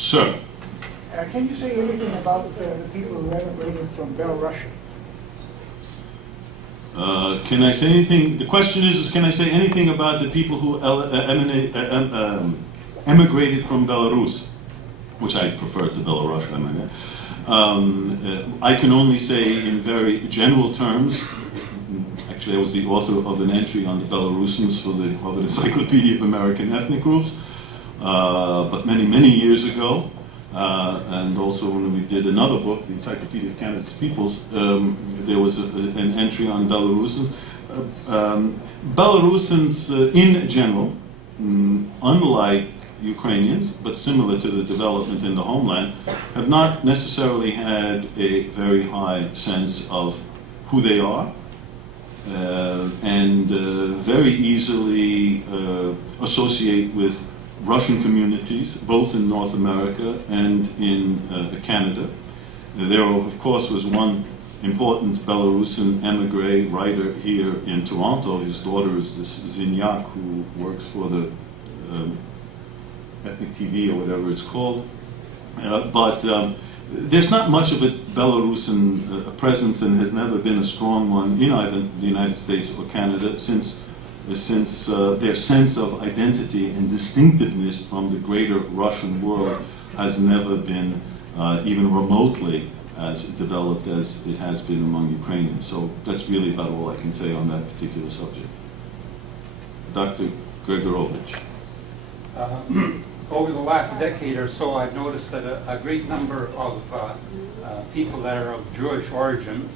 Sir. Can you say anything about the people who emigrated from Belarus? Can I say anything? The question is can I say anything about the people who emigrated from Belarus, which I prefer to Belarus. I can only say in very general terms. Actually, I was the author of an entry on the Belarusians for the Harvard Encyclopedia of American Ethnic Groups, but many, many years ago. And also when we did another book, the Encyclopedia of Canada's Peoples, there was an entry on Belarusians. Belarusians in general, unlike Ukrainians, but similar to the development in the homeland, have not necessarily had a very high sense of who they are, and very easily associate with Russian communities, both in North America and in Canada. There, of course, was one important Belarusian emigre writer here in Toronto. His daughter is this Zinyak, who works for the Ethnic TV or whatever it's called. But there's not much of a Belarusian presence, and has never been a strong one in either the United States or Canada since their sense of identity and distinctiveness from the greater Russian world has never been even remotely as developed as it has been among Ukrainians. So that's really about all I can say on that particular subject. Dr. Gregorovich. Over the last decade or so, I've noticed that a great number of people that are of Jewish origin,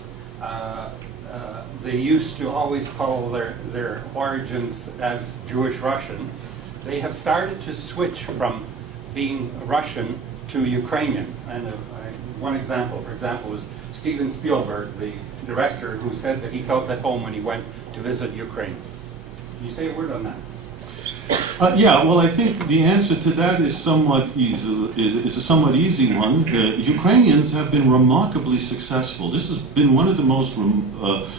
they used to always call their origins as Jewish Russian. They have started to switch from being Russian to Ukrainian. And one example, for example, was Steven Spielberg, the director, who said that he felt at home when he went to visit Ukraine. Can you say a word on that? Yeah, well, I think the answer to that is somewhat easy. Is a somewhat easy one. Ukrainians have been remarkably successful. This has been one of the most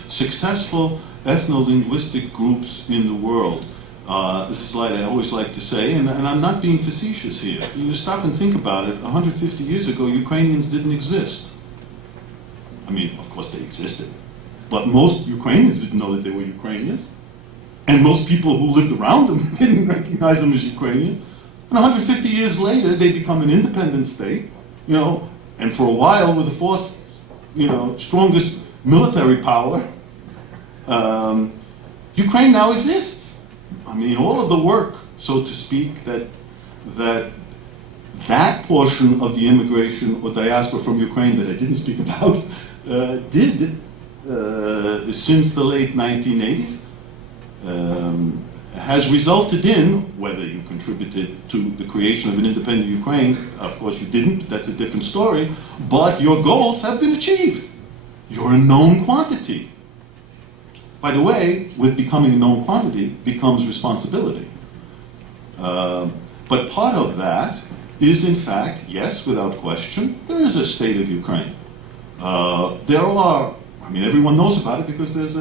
successful ethno-linguistic groups in the world. This is like I always like to say, and I'm not being facetious here. You stop and think about it. 150 years ago, Ukrainians didn't exist. I mean, of course they existed, but most Ukrainians didn't know that they were Ukrainians. And most people who lived around them didn't recognize them as Ukrainian. And 150 years later, they become an independent state, and for a while were the fourth, strongest military power. Ukraine now exists. I mean, all of the work, so to speak, that portion of the immigration or diaspora from Ukraine that I didn't speak about did since the late 1980s. Has resulted in, whether you contributed to the creation of an independent Ukraine, of course you didn't, that's a different story, but your goals have been achieved. You're a known quantity. By the way, with becoming a known quantity becomes responsibility. But part of that is, in fact, yes, without question, there is a state of Ukraine. Everyone knows about it because there's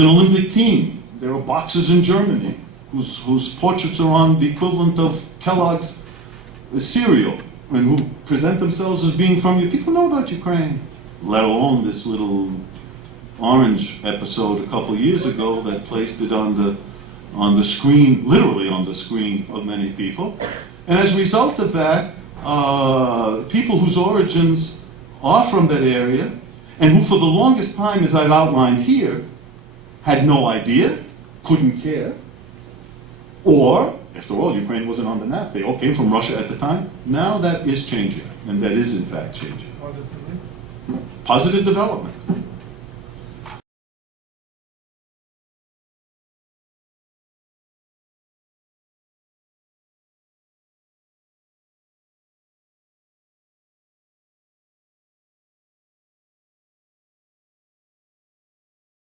an Olympic team. There are boxers in Germany whose portraits are on the equivalent of Kellogg's cereal and who present themselves as being from you. People know about Ukraine, let alone this little Orange episode a couple years ago that placed it on the screen, literally on the screen of many people. And as a result of that, people whose origins are from that area and who for the longest time, as I've outlined here, had no idea, couldn't care, or, after all, Ukraine wasn't on the map. They all came from Russia at the time. Now that is changing, and that is in fact changing. Positively? Positive development.